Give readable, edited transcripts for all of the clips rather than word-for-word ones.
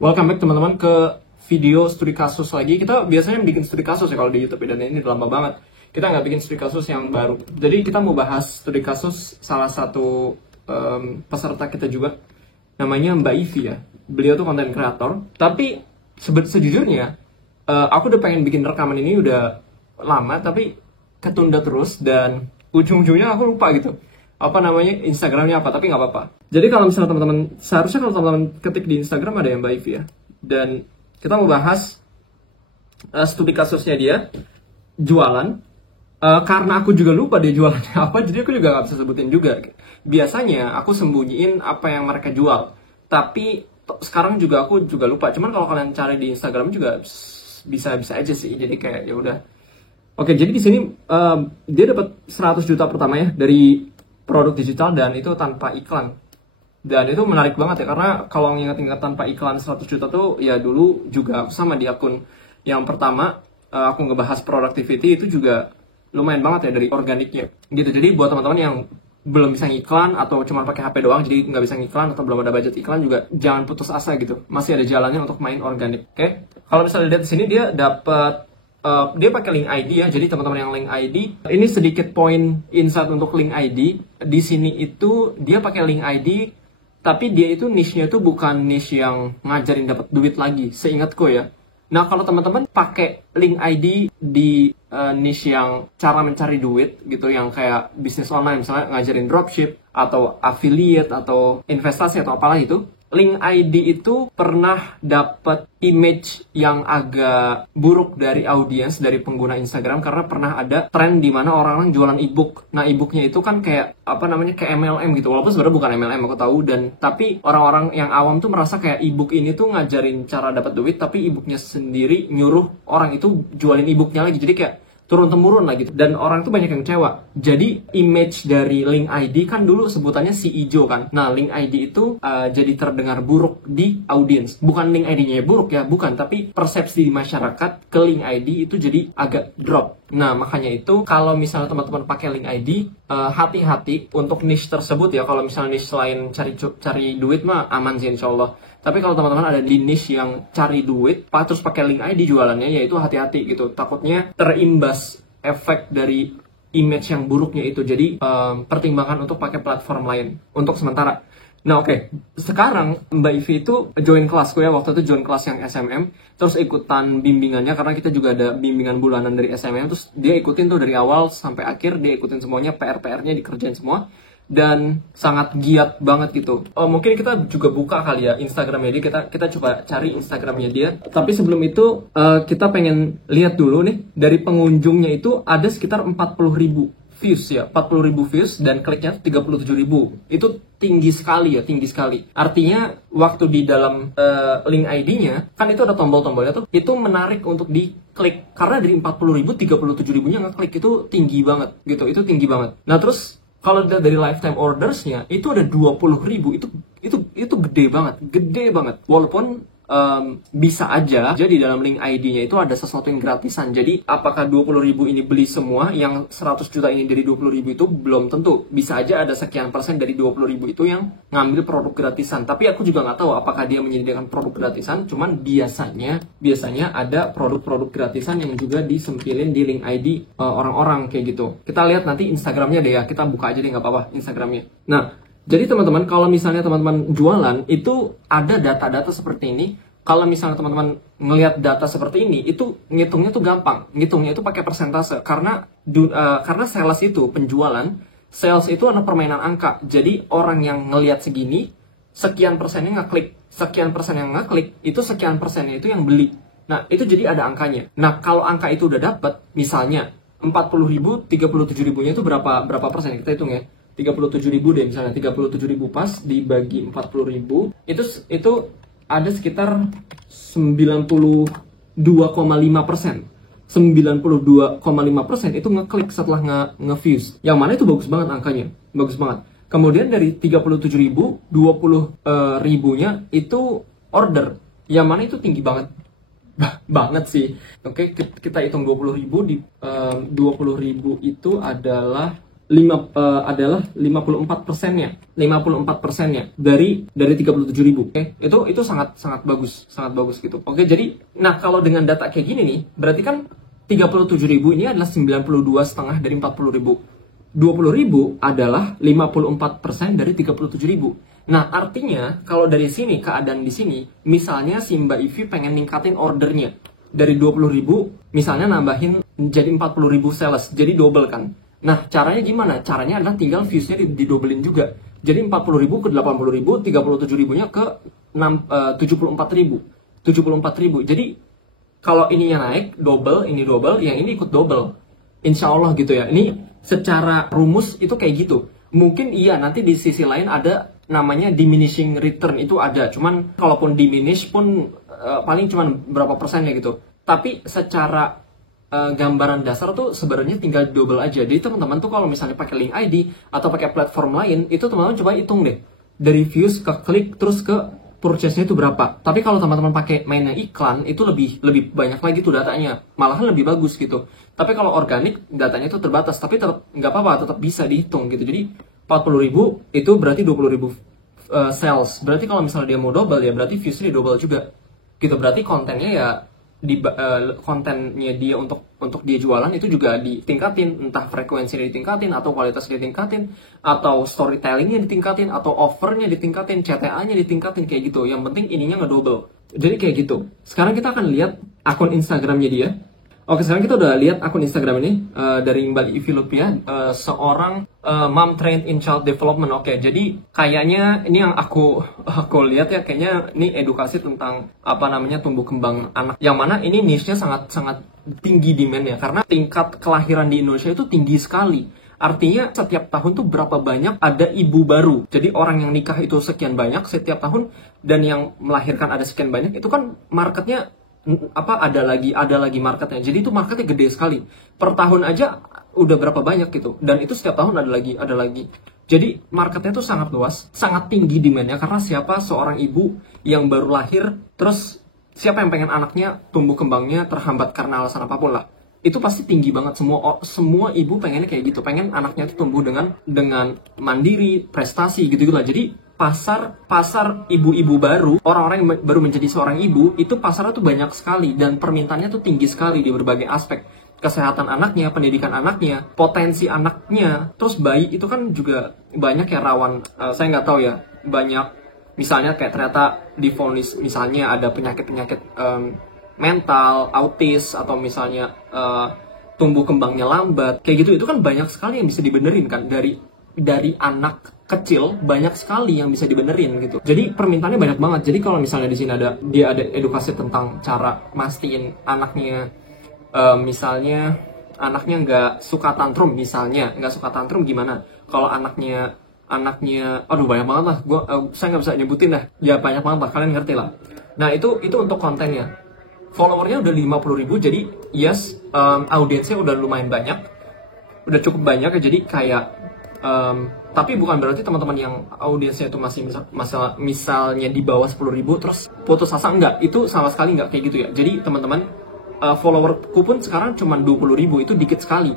Welcome back teman-teman ke video studi kasus lagi. Kita biasanya bikin studi kasus ya kalau di YouTube, dan ini lama banget kita nggak bikin studi kasus yang baru. Jadi kita mau bahas studi kasus salah satu peserta kita juga, namanya Mbak Ivi ya. Beliau tuh konten kreator, tapi sejujurnya aku udah pengen bikin rekaman ini udah lama, tapi ketunda terus dan ujung-ujungnya aku lupa gitu apa namanya Instagramnya apa, tapi nggak apa-apa. Jadi kalau misalnya teman-teman, seharusnya kalau teman-teman ketik di Instagram ada yang Mbak Ivi ya, dan kita mau bahas studi kasusnya dia jualan. Karena aku juga lupa dia jualannya apa, jadi aku juga nggak bisa sebutin juga. Biasanya aku sembunyiin apa yang mereka jual, tapi sekarang juga aku juga lupa. Cuman kalau kalian cari di Instagram juga bisa aja sih. Jadi kayak ya udah. Oke, jadi di sini dia dapat 100 juta pertama ya dari produk digital, dan itu tanpa iklan. Dan itu menarik banget ya, karena kalau nginget-nginget tanpa iklan 100 juta tuh ya dulu juga sama di akun yang pertama aku ngebahas productivity itu juga lumayan banget ya dari organiknya gitu. Jadi buat teman-teman yang belum bisa ngiklan atau cuma pakai HP doang jadi nggak bisa ngiklan atau belum ada budget iklan, juga jangan putus asa gitu, masih ada jalannya untuk main organik. Oke, kalau misalnya lihat di sini dia dapat dia pakai link ID ya. Jadi teman-teman yang link ID, ini sedikit poin insight untuk link ID. Di sini itu dia pakai link ID, tapi dia itu niche-nya itu bukan niche yang ngajarin dapat duit lagi, seingatku ya. Nah, kalau teman-teman pakai link ID di niche yang cara mencari duit gitu, yang kayak bisnis online, misalnya ngajarin dropship atau affiliate atau investasi atau apalah itu, link ID itu pernah dapat image yang agak buruk dari audiens, dari pengguna Instagram, karena pernah ada tren di mana orang-orang jualan ebook. Nah, ebooknya itu kan kayak apa namanya, kayak MLM gitu. Walaupun sebenarnya bukan MLM, aku tahu, tapi orang-orang yang awam tuh merasa kayak ebook ini tuh ngajarin cara dapat duit, tapi ebooknya sendiri nyuruh orang itu jualin ebooknya lagi. Jadi kayak turun-temurun lah gitu, dan orang tuh banyak yang kecewa. Jadi image dari link ID kan dulu sebutannya si ijo kan. Nah, link ID itu jadi terdengar buruk di audiens. Bukan link ID-nya buruk ya, bukan, tapi persepsi di masyarakat ke link ID itu jadi agak drop. Nah, makanya itu kalau misalnya teman-teman pakai link ID, hati-hati untuk niche tersebut ya. Kalau misalnya niche lain cari duit mah aman sih insya Allah. Tapi kalau teman-teman ada di niche yang cari duit, terus pakai link ID jualannya, ya itu hati-hati gitu. Takutnya terimbas efek dari image yang buruknya itu. Jadi pertimbangkan untuk pakai platform lain untuk sementara. Nah, oke. Sekarang Mbak Ivi itu join kelasku ya. Waktu itu join kelas yang SMM, terus ikutan bimbingannya, karena kita juga ada bimbingan bulanan dari SMM. Terus dia ikutin tuh dari awal sampai akhir, dia ikutin semuanya, PR-nya dikerjain semua. Dan sangat giat banget gitu. Mungkin kita juga buka kali ya Instagramnya dia. Kita coba cari Instagramnya dia. Tapi sebelum itu kita pengen lihat dulu nih, dari pengunjungnya itu ada sekitar 40.000 views ya, 40.000 views, dan kliknya 37.000. Itu tinggi sekali ya, tinggi sekali. Artinya waktu di dalam link ID-nya kan itu ada tombol-tombolnya tuh, itu menarik untuk diklik, karena dari 40.000 37.000-nya ngeklik, itu tinggi banget gitu, itu tinggi banget. Nah, terus kalau dari lifetime ordersnya itu ada 20.000, itu gede banget. Walaupun bisa aja jadi dalam link ID-nya itu ada sesuatu yang gratisan. Jadi apakah 20.000 ini beli semua, yang 100 juta ini dari 20.000 itu belum tentu. Bisa aja ada sekian persen dari 20.000 itu yang ngambil produk gratisan. Tapi aku juga nggak tahu apakah dia menyediakan produk gratisan. Cuman biasanya ada produk-produk gratisan yang juga disempilin di link ID orang-orang kayak gitu. Kita lihat nanti Instagramnya deh ya. Kita buka aja deh, nggak apa-apa Instagramnya. Nah, jadi teman-teman, kalau misalnya teman-teman jualan, itu ada data-data seperti ini. Kalau misalnya teman-teman ngelihat data seperti ini, itu ngitungnya tuh gampang. Ngitungnya itu pakai persentase. Karena sales itu, sales itu adalah permainan angka. Jadi orang yang ngelihat segini, sekian persennya ngeklik. Sekian persen yang ngeklik, itu sekian persennya itu yang beli. Nah, itu jadi ada angkanya. Nah, kalau angka itu udah dapat, misalnya 40.000, 37.000-nya itu berapa persen? Kita hitung ya. 37.000 deh misalnya, 37.000 pas dibagi 40.000, itu ada sekitar 92,5%. 92,5% itu ngeklik setelah nge-views. Yang mana itu bagus banget angkanya, bagus banget. Kemudian dari 37.000, 20.000-nya itu order. Yang mana itu tinggi banget. Banget sih. Oke, kita hitung 20.000 di 20.000 itu adalah adalah 54%-nya. 54%-nya dari 37.000. Oke, itu sangat sangat bagus gitu. Oke, jadi nah kalau dengan data kayak gini nih, berarti kan 37.000 ini adalah 92,5 dari 40.000. 20.000 adalah 54% dari 37.000. Nah, artinya kalau dari sini keadaan di sini, misalnya si Mbak Ivi pengen ningkatin ordernya dari 20.000, misalnya nambahin jadi 40.000 sales, jadi double kan. Nah, caranya gimana? Caranya adalah tinggal views-nya didobelin juga. Jadi 40.000 ke 80.000, 37.000-nya ke 74.000. 74.000. Jadi kalau ini yang naik double, ini double, yang ini ikut double. Insya Allah gitu ya. Ini secara rumus itu kayak gitu. Mungkin iya nanti di sisi lain ada namanya diminishing return, itu ada. Cuman kalaupun diminish pun paling cuman berapa persennya gitu. Tapi secara gambaran dasar tuh sebenarnya tinggal double aja. Jadi teman-teman tuh kalau misalnya pakai link ID atau pakai platform lain, itu teman-teman coba hitung deh. Dari views ke klik terus ke purchase-nya itu berapa. Tapi kalau teman-teman pakai mainnya iklan, itu lebih banyak lagi tuh datanya. Malahan lebih bagus gitu. Tapi kalau organik, datanya itu terbatas. Tapi tetap nggak apa-apa, tetap bisa dihitung gitu. Jadi 40.000 itu berarti 20.000 sales. Berarti kalau misalnya dia mau double ya berarti views-nya double juga. Gitu, berarti kontennya ya kontennya dia untuk dia jualan itu juga ditingkatin, entah frekuensinya ditingkatin atau kualitasnya ditingkatin atau storytellingnya ditingkatin atau offernya ditingkatin, CTA-nya ditingkatin kayak gitu. Yang penting ininya nge-double. Jadi kayak gitu. Sekarang kita akan lihat akun Instagramnya dia. Oke, sekarang kita udah lihat akun Instagram ini dari Mbak Ivi Lutfia, seorang mom trained in child development. Oke, jadi kayaknya ini yang aku lihat ya, kayaknya ini edukasi tentang tumbuh kembang anak. Yang mana ini niche-nya sangat tinggi demand-nya karena tingkat kelahiran di Indonesia itu tinggi sekali. Artinya setiap tahun tuh berapa banyak ada ibu baru. Jadi orang yang nikah itu sekian banyak setiap tahun dan yang melahirkan ada sekian banyak, itu kan marketnya ada lagi marketnya. Jadi itu marketnya gede sekali. Per tahun aja udah berapa banyak gitu. Dan itu setiap tahun ada lagi. Jadi marketnya tuh sangat luas, sangat tinggi demandnya karena siapa seorang ibu yang baru lahir, terus siapa yang pengen anaknya tumbuh kembangnya terhambat karena alasan apapun lah. Itu pasti tinggi banget, semua ibu pengennya kayak gitu. Pengen anaknya tuh tumbuh dengan mandiri, prestasi gitu-gitu lah. Jadi pasar ibu-ibu baru, orang-orang yang baru menjadi seorang ibu, itu pasarnya tuh banyak sekali dan permintaannya tuh tinggi sekali di berbagai aspek. Kesehatan anaknya, pendidikan anaknya, potensi anaknya, terus bayi itu kan juga banyak ya rawan, saya nggak tahu ya, banyak misalnya kayak ternyata divonis misalnya ada penyakit-penyakit mental, autis, atau misalnya tumbuh kembangnya lambat, kayak gitu. Itu kan banyak sekali yang bisa dibenerin kan dari anak kecil, banyak sekali yang bisa dibenerin gitu. Jadi permintaannya banyak banget. Jadi kalau misalnya di sini ada edukasi tentang cara mastiin anaknya, misalnya anaknya nggak suka tantrum, gimana? Kalau anaknya, aduh banyak banget lah. Saya nggak bisa nyebutin dah. Ya banyak banget lah, kalian ngerti lah. Nah itu untuk kontennya. Followernya udah 50.000, jadi yes, audiensnya udah lumayan banyak, udah cukup banyak ya. Jadi kayak tapi bukan berarti teman-teman yang audiensnya itu masih misalnya di bawah 10.000 terus putus asa, enggak, itu sama sekali enggak kayak gitu ya. Jadi teman-teman, followerku pun sekarang cuma 20.000, itu dikit sekali.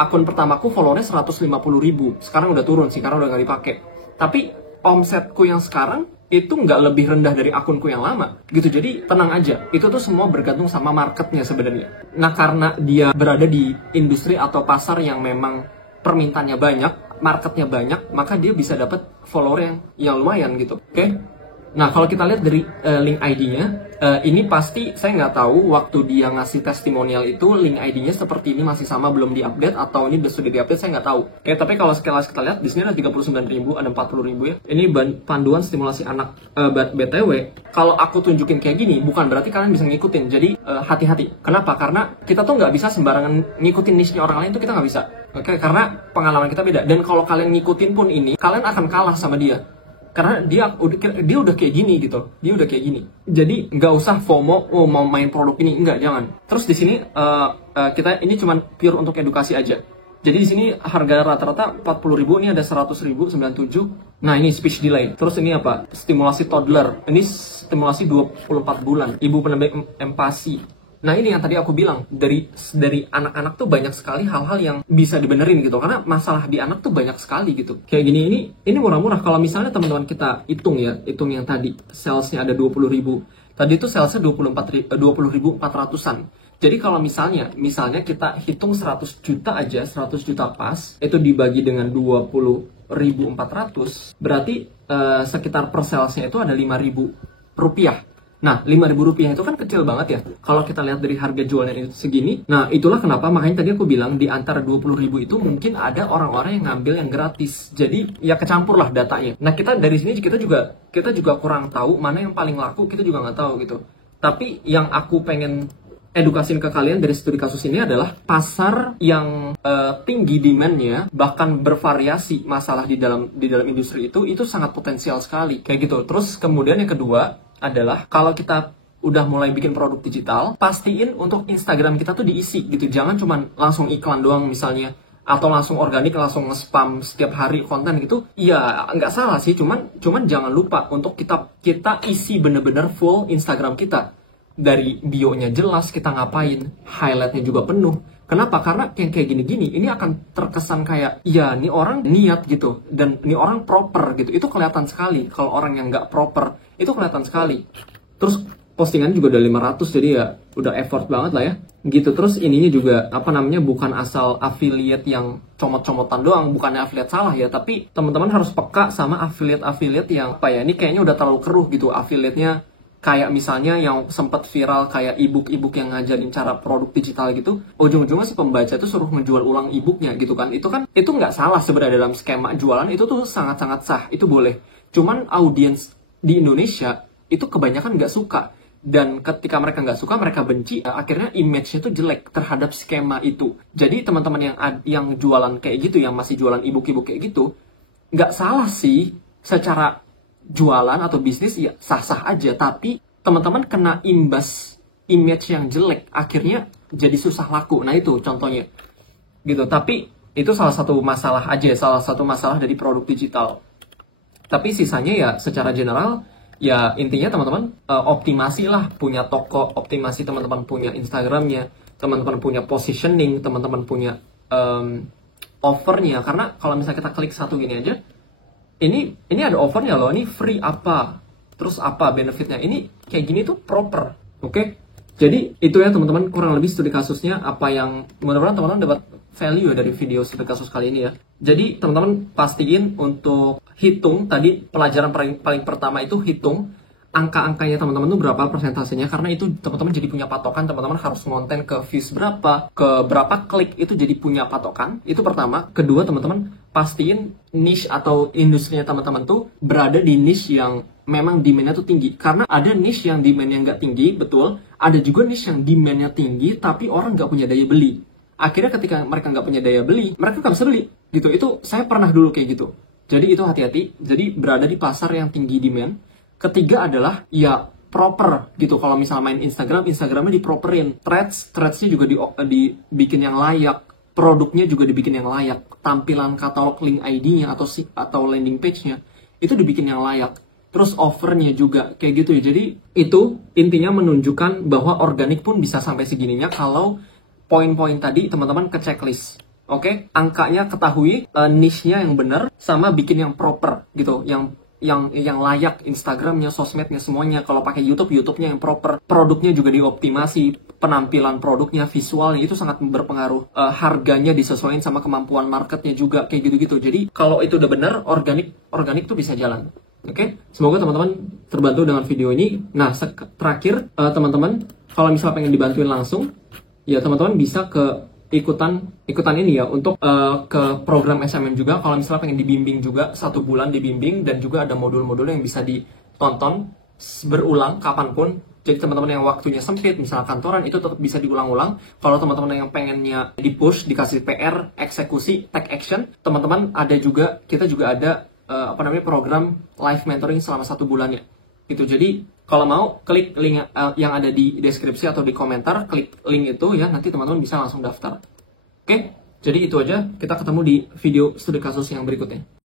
Akun pertamaku followernya 150.000, sekarang udah turun sih karena udah nggak dipakai. Tapi omsetku yang sekarang itu nggak lebih rendah dari akunku yang lama gitu. Jadi tenang aja, itu tuh semua bergantung sama marketnya sebenarnya. Nah karena dia berada di industri atau pasar yang memang permintaannya banyak, marketnya banyak, maka dia bisa dapat follower yang lumayan gitu. Oke? Nah kalau kita lihat dari link ID-nya, ini pasti saya nggak tahu waktu dia ngasih testimonial itu link ID-nya seperti ini masih sama, belum diupdate, atau ini sudah diupdate, saya nggak tahu. Oke, tapi kalau sekilas kita lihat di sini ada 39.000, ada 40.000 ya. Ini panduan stimulasi anak. BTW, kalau aku tunjukin kayak gini, bukan berarti kalian bisa ngikutin. Jadi hati-hati. Kenapa? Karena kita tuh nggak bisa sembarangan ngikutin niche-nya orang lain, tuh kita nggak bisa. Oke, karena pengalaman kita beda. Dan kalau kalian ngikutin pun ini, kalian akan kalah sama dia. Karena dia udah kayak gini gitu. Dia udah kayak gini. Jadi nggak usah FOMO, mau main produk ini, enggak, jangan. Terus di sini kita ini cuman pure untuk edukasi aja. Jadi di sini harga rata-rata 40.000, ini ada 100.000, 97. Nah, ini speech delay. Terus ini apa? Stimulasi toddler. Ini stimulasi 24 bulan. Ibu penambah empati. Nah ini yang tadi aku bilang, dari anak-anak tuh banyak sekali hal-hal yang bisa dibenerin gitu, karena masalah di anak tuh banyak sekali gitu. Kayak gini, ini murah-murah. Kalau misalnya teman-teman kita hitung yang tadi salesnya ada 20.000, tadi itu salesnya 20.400-an. Jadi kalau misalnya kita hitung 100 juta aja, 100 juta pas, itu dibagi dengan 20.400, berarti sekitar per salesnya itu ada 5.000 rupiah. Nah, 5.000 rupiah itu kan kecil banget ya. Kalau kita lihat dari harga jualnya itu segini, nah itulah kenapa makanya tadi aku bilang di antara 20.000 itu mungkin ada orang-orang yang ngambil yang gratis. Jadi ya kecampur lah datanya. Nah kita dari sini kita juga kurang tahu mana yang paling laku, kita juga nggak tahu gitu. Tapi yang aku pengen edukasiin ke kalian dari studi kasus ini adalah pasar yang tinggi demand-nya, bahkan bervariasi masalah di dalam industri itu sangat potensial sekali kayak gitu. Terus kemudian yang kedua adalah kalau kita udah mulai bikin produk digital, pastiin untuk Instagram kita tuh diisi gitu. Jangan cuma langsung iklan doang misalnya, atau langsung organik, langsung nge-spam setiap hari konten gitu. Ya nggak salah sih, cuman jangan lupa untuk kita isi bener-bener full Instagram kita. Dari bio-nya jelas kita ngapain, highlight-nya juga penuh. Kenapa? Karena yang kayak gini-gini, ini akan terkesan kayak, ya ini orang niat gitu, dan ini orang proper gitu. Itu kelihatan sekali. Kalau orang yang nggak proper, itu kelihatan sekali. Terus postingan juga udah 500, jadi ya udah effort banget lah ya. Gitu, terus ininya juga, bukan asal affiliate yang comot-comotan doang, bukannya affiliate salah ya, tapi teman-teman harus peka sama affiliate-affiliate yang, ini kayaknya udah terlalu keruh gitu, affiliate-nya. Kayak misalnya yang sempat viral kayak e-book yang ngajarin cara produk digital gitu, ujung-ujungnya si pembaca itu suruh ngejual ulang e-booknya gitu kan. Itu nggak salah sebenarnya dalam skema jualan, itu tuh sangat-sangat sah, itu boleh. Cuman audiens di Indonesia itu kebanyakan nggak suka. Dan ketika mereka nggak suka, mereka benci, akhirnya image-nya tuh jelek terhadap skema itu. Jadi teman-teman yang jualan kayak gitu, yang masih jualan e-book kayak gitu, nggak salah sih secara jualan atau bisnis, ya sah-sah aja, tapi teman-teman kena imbas image yang jelek, akhirnya jadi susah laku. Nah itu contohnya gitu. Tapi itu salah satu masalah dari produk digital. Tapi sisanya ya secara general, ya intinya teman-teman optimasi lah, punya toko, optimasi teman-teman punya Instagramnya, teman-teman punya positioning, teman-teman punya offernya. Karena kalau misalnya kita klik satu gini aja, ini ada offernya loh, ini free apa, terus apa benefitnya, ini kayak gini tuh proper, oke? Jadi itu ya teman-teman, kurang lebih studi kasusnya, apa yang mudah-mudahan teman-teman dapat value ya dari video studi kasus kali ini ya. Jadi teman-teman pastiin untuk hitung, tadi pelajaran paling pertama itu hitung angka-angkanya teman-teman tuh berapa persentasenya, karena itu teman-teman jadi punya patokan, teman-teman harus ngonten ke views berapa, ke berapa klik, itu jadi punya patokan. Itu pertama. Kedua, teman-teman pastiin niche atau industrinya teman-teman tuh berada di niche yang memang demand-nya tuh tinggi. Karena ada niche yang demand-nya nggak tinggi, betul. Ada juga niche yang demand-nya tinggi, tapi orang nggak punya daya beli. Akhirnya ketika mereka nggak punya daya beli, mereka nggak bisa beli. Gitu. Itu saya pernah dulu kayak gitu. Jadi itu hati-hati. Jadi berada di pasar yang tinggi demand. Ketiga adalah ya proper gitu. Kalau misalnya main Instagramnya diproperin. Threads-nya juga dibikin yang layak. Produknya juga dibikin yang layak. Tampilan katalog link ID-nya atau landing page-nya itu dibikin yang layak. Terus offernya juga kayak gitu ya. Jadi itu intinya menunjukkan bahwa organik pun bisa sampai segininya kalau poin-poin tadi teman-teman ke checklist. Oke? Angkanya ketahui, niche-nya yang benar, sama bikin yang proper gitu. Yang layak, Instagramnya, sosmednya, semuanya. Kalau pakai YouTube-nya yang proper, produknya juga dioptimasi, penampilan produknya, visualnya itu sangat berpengaruh. Harganya disesuaikan sama kemampuan marketnya juga, kayak gitu-gitu. Jadi kalau itu udah bener, organik tuh bisa jalan. Oke? Semoga teman-teman terbantu dengan video ini. Nah, terakhir teman-teman, kalau misalnya pengen dibantuin langsung, ya teman-teman bisa ke ikutan ini ya untuk ke program SMM juga. Kalau misalnya pengen dibimbing juga 1 bulan dibimbing, dan juga ada modul-modul yang bisa ditonton berulang kapanpun. Jadi teman-teman yang waktunya sempit, misalnya kantoran, itu tetap bisa diulang-ulang. Kalau teman-teman yang pengennya di-push, dikasih PR, eksekusi, take action, teman-teman kita juga ada program live mentoring selama 1 bulannya. Gitu. Jadi kalau mau klik link yang ada di deskripsi atau di komentar, klik link itu ya, nanti teman-teman bisa langsung daftar. Oke, jadi itu aja. Kita ketemu di video studi kasus yang berikutnya.